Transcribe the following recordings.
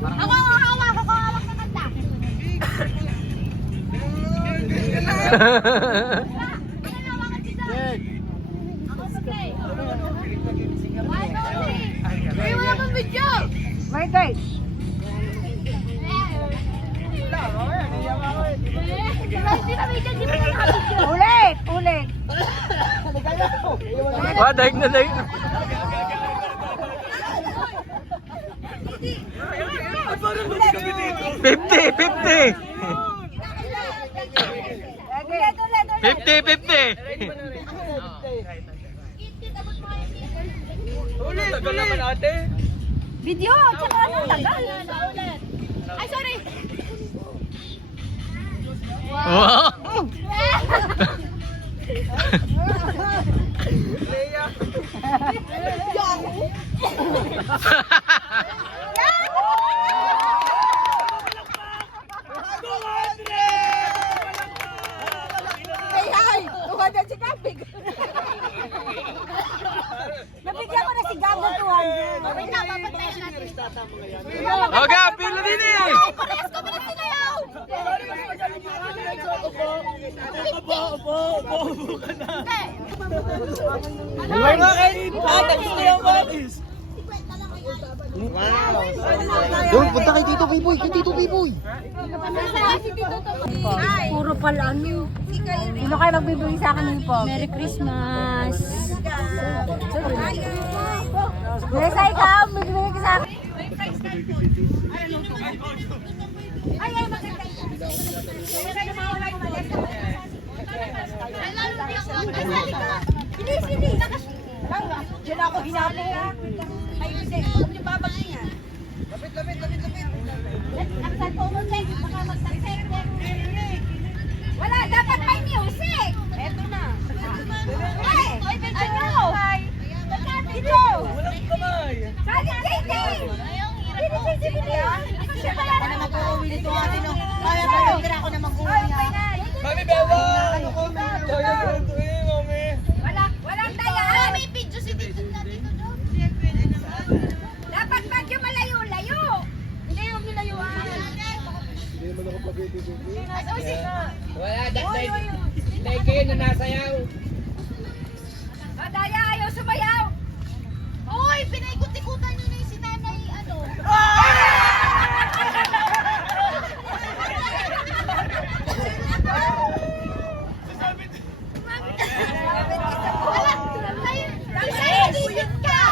Ako hawak na kanta. Ay, wala pang video! May guys. Ulit! Ulit! Daig na daig. 50. 50. Tagal naman ate. Video! Tsaka ano? Tagal! Ay, sorry! Wow. Ay! 200 si Kapig! Nabigyan ko na si Gago 200. Okay na, babantayan natin. Okay, pila din eh. Ay, parehas ko pa na sinayaw! Ay nga kayo. Tapos na yung batis. Doon, punta kay Tito Biboy. Puro pala ano. Sino kayo nagbibigay sa akin ng pop? Merry Christmas! Blessa ikaw! Bibigay ka sa akin! Ay, maganda Sili! Diyan ako hinapin ka! Ay, hindi. Huwag niyo babagin nga. Lapit. Ang cellphone mo, Tek. Baka mag-text. Wala, dapat may music! Eto na. Ay, ano? Dito! Walang kamay. Sali, JJ! Bili! Siya pa yan. Kaya pa yung ako na mag-uwi niya. Mami, bewa. Ano ko? Kaya ganito eh, mami. Walang taya. May video si Tito na dito, no? Dapat medyo malayo-layo. Hindi yung nilayuan. Wala, dahil kayo na nasayaw. Daya, ayaw sumayaw. Uy, pinaikot-ikutan nyo na yung sinanay, ano? Wala, nag-iisip ka!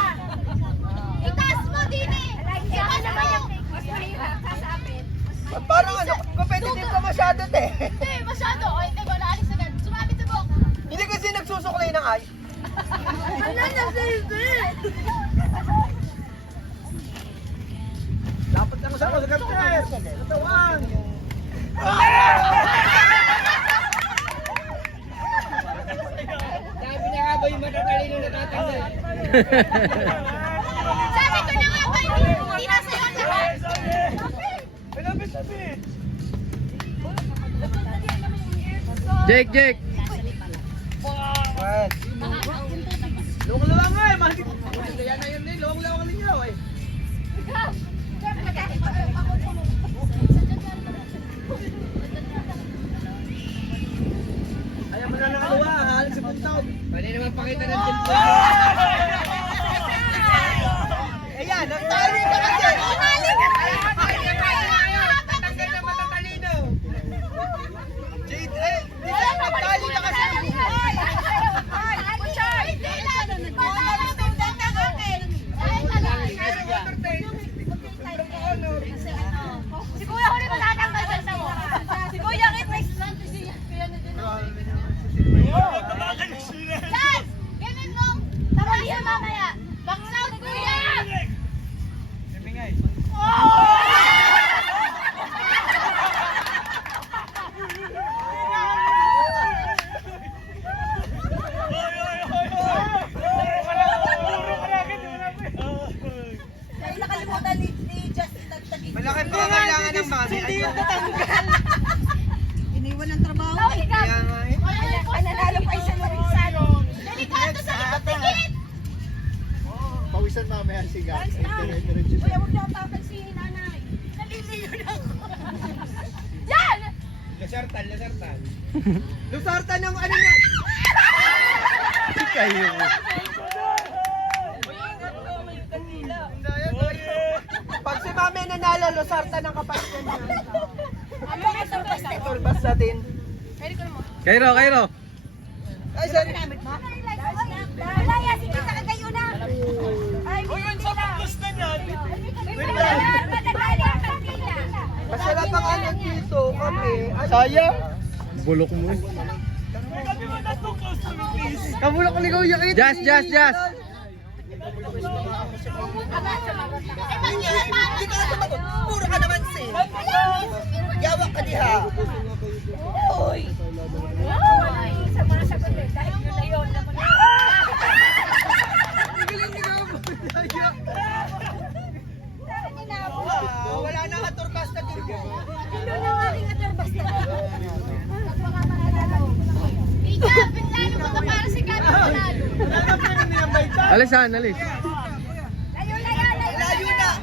Itaas mo din eh! Itaas mo yung... Mas mahirap ka sa amin. Parang ano, competitive ka masyado, te. Hindi, masyado. O, hindi ko naalis agad. Sumabit sa buhok. Hindi kasi nagsusuklay ng ay. Ano na favorite? Dapat lang sa mag-captain. Katawan. Sabi na nga ba yung matatalino na tatanggal? Sabi ko na nga ba, hindi nasa iyo lahat. Sabi. Jake. What? Luwang-luwang nga eh. Kaya na yun eh. Luwang-luwang ninyo eh. Ayaw mo na nakaluwa. Halang si Puntaw. Pwede naman pakita ng timpo. Ayan, nagtali ka kasi. Umali ka pa! Tatanggal na matatalino. Jade, di ba nagtali ka kasi. Si Kuya ko rin matatanggal sa sa mo. Si Kuya rin may Dad! Ganun mo! Tama yun mamaya! Back sound, Kuya! Minsan mamaya siga. Guys, na. Kuya, huwag niyo tapan si nanay. Naliliyo na ako. Yan! Lasartan. Lasartan ng ano niya. Kayo. Pag si mami nanalo, lasartan ng kapalit niya. Turbas natin. Kairo. Ay, sorry. Malaya, sige sa kayo na. Ay, hindi na. Basta lahat ng ano dito, kami. Sayang. Bulok mo eh. Kabulok ko ligaw yung Just. Hindi ka sumagot. Puro ka naman si. Yawak ka diha. Uy. Sa mga sagot eh, dahil yun na yun. Wala na nga turbas na dito. Ito na nga rin at basta. Ika, pinlano mo ka para si Kami panalo. Alis. Layo.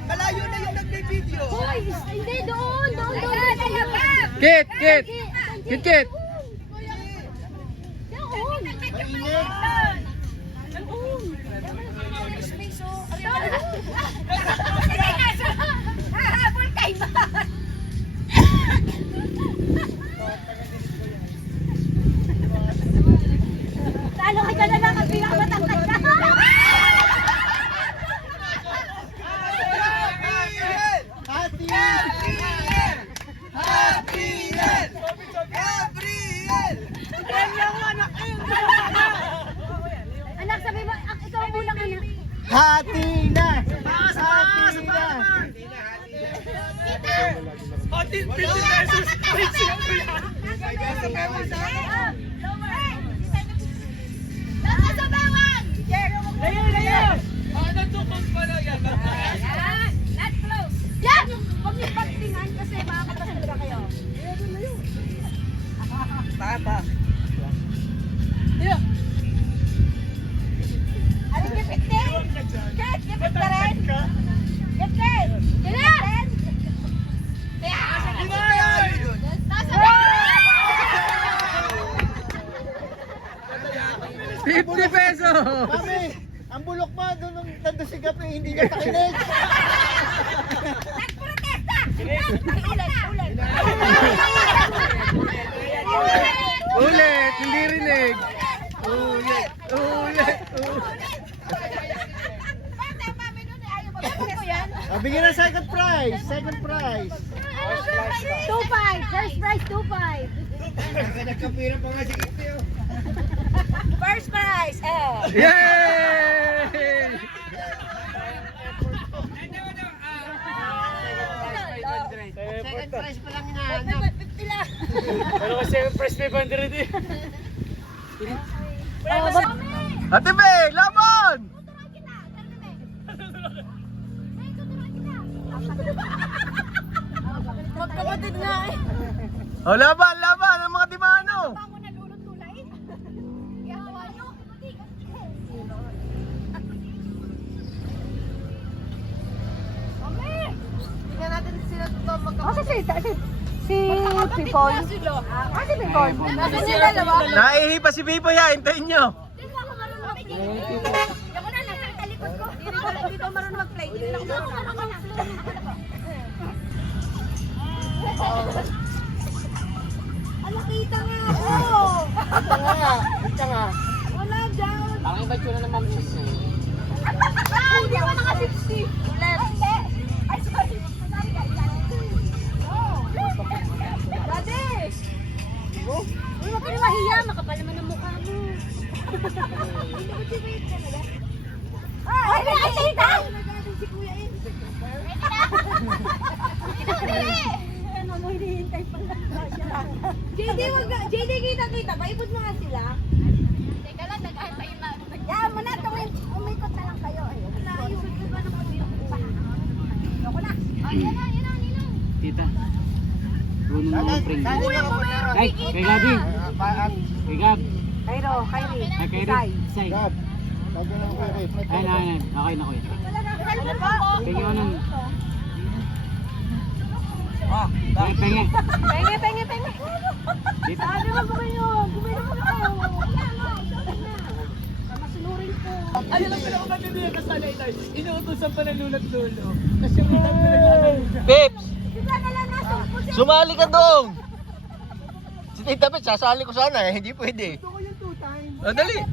Malayo na yung nagbe-video. Hoy, hindi, doon. Kit. Doon. Hahabol kay Mar. Talo ka dyan na lang ang pinakamatangkad ka. Anak, sabi mo, ikaw ang bulang anak. Hati na! Tama. Ano gipit din? Kit, gipit ka rin? Gipit! Gipit! 50 pesos! Mami, ang bulok pa doon nung nandun si Gapi, hindi niya pakinig. Nagprotesta! Ulit, hindi rinig. Ulit. Bata, mami nun eh, ayaw mag-gipit ko yan. Bigyan ng second prize. 2-5. First prize, 2-5. Nagkapiran pa nga si Kitio. First prize, Yay! Second prize pa lang hinahanap. 50 lang. Pero kasi press may bandirin eh. Ate Be, laban! Magkapatid nga eh. O laban ang mga dimano. Ako nalulutulay. Yawa nyo. Tingnan natin sila ito magkapatid. Si Pipon. Si Pipon. Nasa sila dalawa? Naihi pa si Pipo ya, hintayin nyo. Hindi mo ako marunong mag-play. Ako na, nasa talikod ko. Hindi daw marunong mag-play. Hindi na ako marunong. Alakita nga ako. Ito nga. Wala dyan. Ang iba tsura ng mamsis eh. Hindi ako naka-60. Ulit. Ay, sorry. Sorry, guys. Daddy! Uy, wag ka na mahiya. Makapal naman ang mukha mo. Ay, nakakita! Si Kuya eh. Ano mo, hinihintay pala. JD, wag na. JD, kita-kita. Paibot mo nga sila. Teka lang, nag-ahintay na. Yan mo na. Umikot na lang kayo. Ayun. Ayun. Ayoko na. Yan na, Ninong. Tita. Puno mo ang pring. Kuya ko meron. Ay, kay Gabi. Kay Gab. Kairo, Kairi. Ay, kay Rin. Say. Gab. Bago na ako kay Fred. Ayun. Okay na kuya. Penge mo nun. Penge. Penge. Dito. Sabi mo gumayon. Gumayon mo na. Ano lang pala ako matindi yung kasanay tayo. Inuutosan pa ng lulat lolo. Kasi yung lulat na nag-aaral. Peps! Sila na lang nasumpos. Sumali ka doon! Si Tita Pet, sasali ko sana eh. Hindi pwede. Gusto ko yung 2 times. O, dali.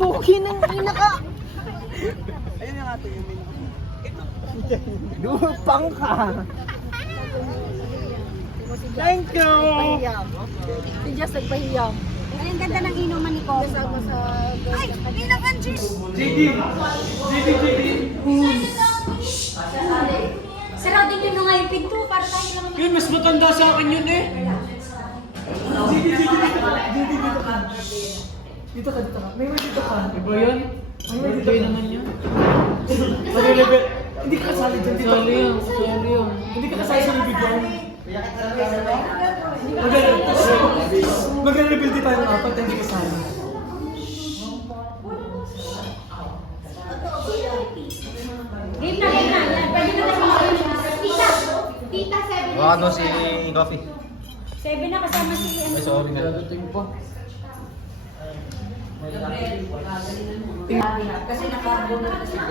Puki ng ina ka. Ayun yung ate yung Lupang ka. Thank you. Si Jess nagpahiyam. Ay, ang ganda ng inuman ni Coco. Kasama sa... Ay, ninang Angie. Saradin nyo na nga yung pinto para tayo lang. Yun, mas matanda sa akin yun eh. Dito ka. May dito ka. Iba yun? Birthday naman yun. Hindi ka kasali dyan dito. Sali yun. Hindi ka kasali sa bibigyan. Magre-rebuild tayo ng apat, hindi kasali. Game na. Yan, pwede na tayo. Tita, 7 na. Ano si Coffee? 7 na kasama si... Ay, sorry na. Kasi nakabunan na siya.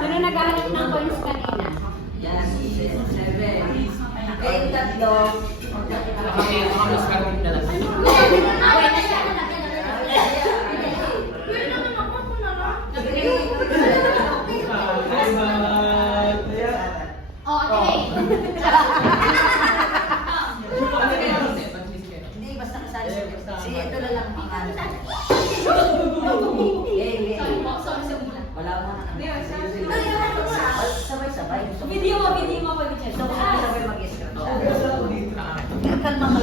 Sino naghahanap ng coins kanina? Yan, 7. Eh, tatlo. Oh, okay. Hindi, basta kasali siya. Si ito na lang pangalan. Wala mo na. Sabay-sabay. Video mo pa Michelle. Sabay mag-escort. Kalma ka.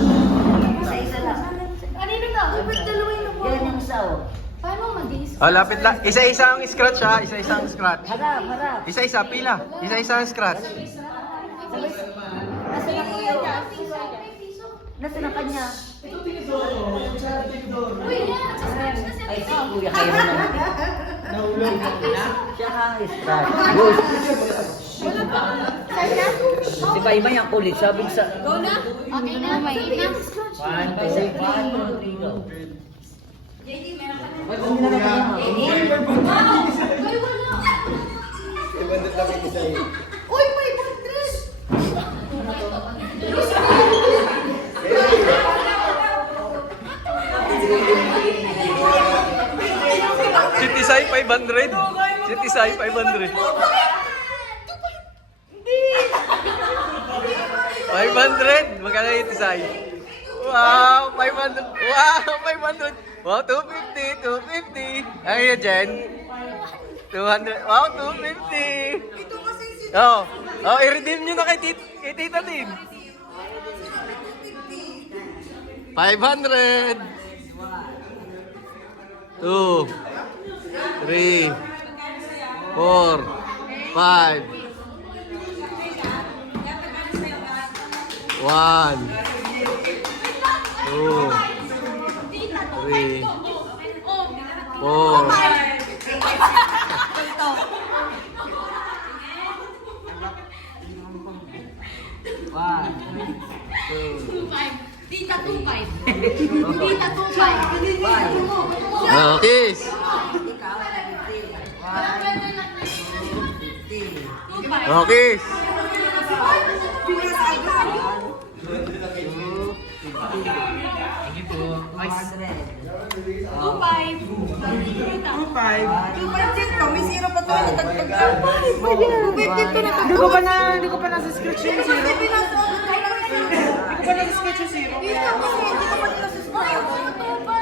Isa-isa lang. Kanino na? Ba't dalawa yung nakuha? Yan yung isa, oh. Paano mag-i-is? Oh, lapit lang. Isa-isa ang scratch ha. Isa-isa ang scratch. Harap. Isa-isa, pila. Isa-isa ang scratch. Nasa na kuya niya? Nasa na kanya? Uy, yan. Sa scratch na siya. Ay, si kuya kayo na naman. Siya ka, scratch. Di ba iba yung kulit? Sabi sa... Go na? Okay na. Mainit na. One, two, three, go. Uy, may bundres! Sitisay 500. Sitisay 500. 500. Magkano yung Tisay? Wow, 500. Wow, 500. Wow, 250. 250. Ano yun, Jen? 200. Wow, 250. Oh, i-redeem nyo na kay Tita Tin. 500. 2, 3, 4, 5. 1, 2, 3, 4, 5. 2.5. Tita 2.5. Tita 2.5. Kiss! Kiss! Hindi ko pa nasa scratch yung zero. Hindi ko pa nasa scratch yung zero.